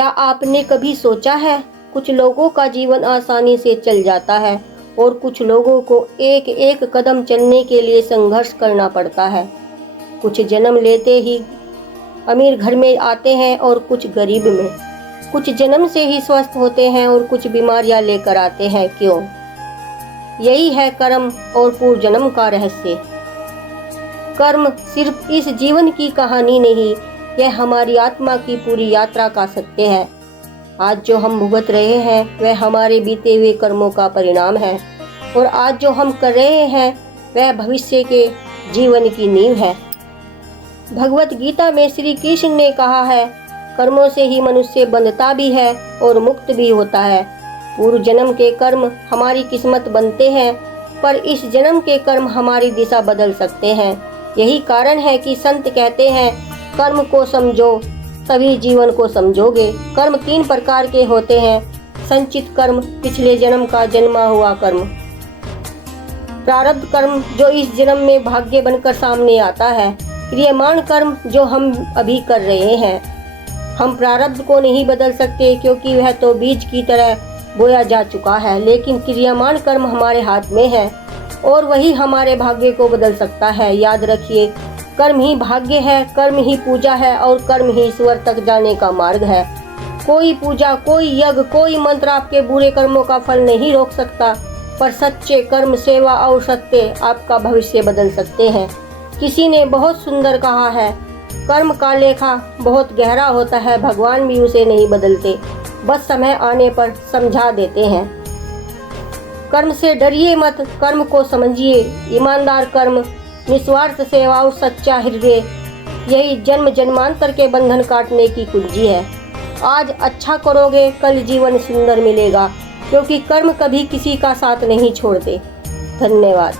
क्या आपने कभी सोचा है, कुछ लोगों का जीवन आसानी से चल जाता है और कुछ लोगों को एक एक कदम चलने के लिए संघर्ष करना पड़ता है। कुछ जन्म लेते ही अमीर घर में आते हैं और कुछ गरीब में। कुछ जन्म से ही स्वस्थ होते हैं और कुछ बीमारियां लेकर आते हैं। क्यों? यही है कर्म और पूर्व जन्म का रहस्य। कर्म सिर्फ इस जीवन की कहानी नहीं, यह हमारी आत्मा की पूरी यात्रा का सत्य है। आज जो हम भुगत रहे हैं वह हमारे बीते हुए कर्मों का परिणाम है और आज जो हम कर रहे हैं वह भविष्य के जीवन की नींव है। भगवत गीता में श्री कृष्ण ने कहा है, कर्मों से ही मनुष्य बंधता भी है और मुक्त भी होता है। पूर्व जन्म के कर्म हमारी किस्मत बनते हैं, पर इस जन्म के कर्म हमारी दिशा बदल सकते हैं। यही कारण है कि संत कहते हैं, कर्म को समझो तभी जीवन को समझोगे। कर्म 3 प्रकार के होते हैं। संचित कर्म, पिछले जन्म का जन्मा हुआ कर्म। प्रारब्ध कर्म, जो इस जन्म में भाग्य बनकर सामने आता है। क्रियमाण कर्म, जो हम अभी कर रहे हैं। हम प्रारब्ध को नहीं बदल सकते क्योंकि वह तो बीज की तरह बोया जा चुका है, लेकिन क्रियमाण कर्म हमारे हाथ में है और वही हमारे भाग्य को बदल सकता है। याद रखिए, कर्म ही भाग्य है, कर्म ही पूजा है और कर्म ही ईश्वर तक जाने का मार्ग है। कोई पूजा, कोई यज्ञ, कोई मंत्र आपके बुरे कर्मों का फल नहीं रोक सकता, पर सच्चे कर्म, सेवा और सत्य आपका भविष्य बदल सकते हैं। किसी ने बहुत सुंदर कहा है, कर्म का लेखा बहुत गहरा होता है, भगवान भी उसे नहीं बदलते, बस समय आने पर समझा देते हैं। कर्म से डरिए मत, कर्म को समझिए। ईमानदार कर्म, निस्वार्थ सेवा और सच्चा हृदय, यही जन्म जन्मांतर के बंधन काटने की कुंजी है। आज अच्छा करोगे, कल जीवन सुंदर मिलेगा, क्योंकि कर्म कभी किसी का साथ नहीं छोड़ते। धन्यवाद।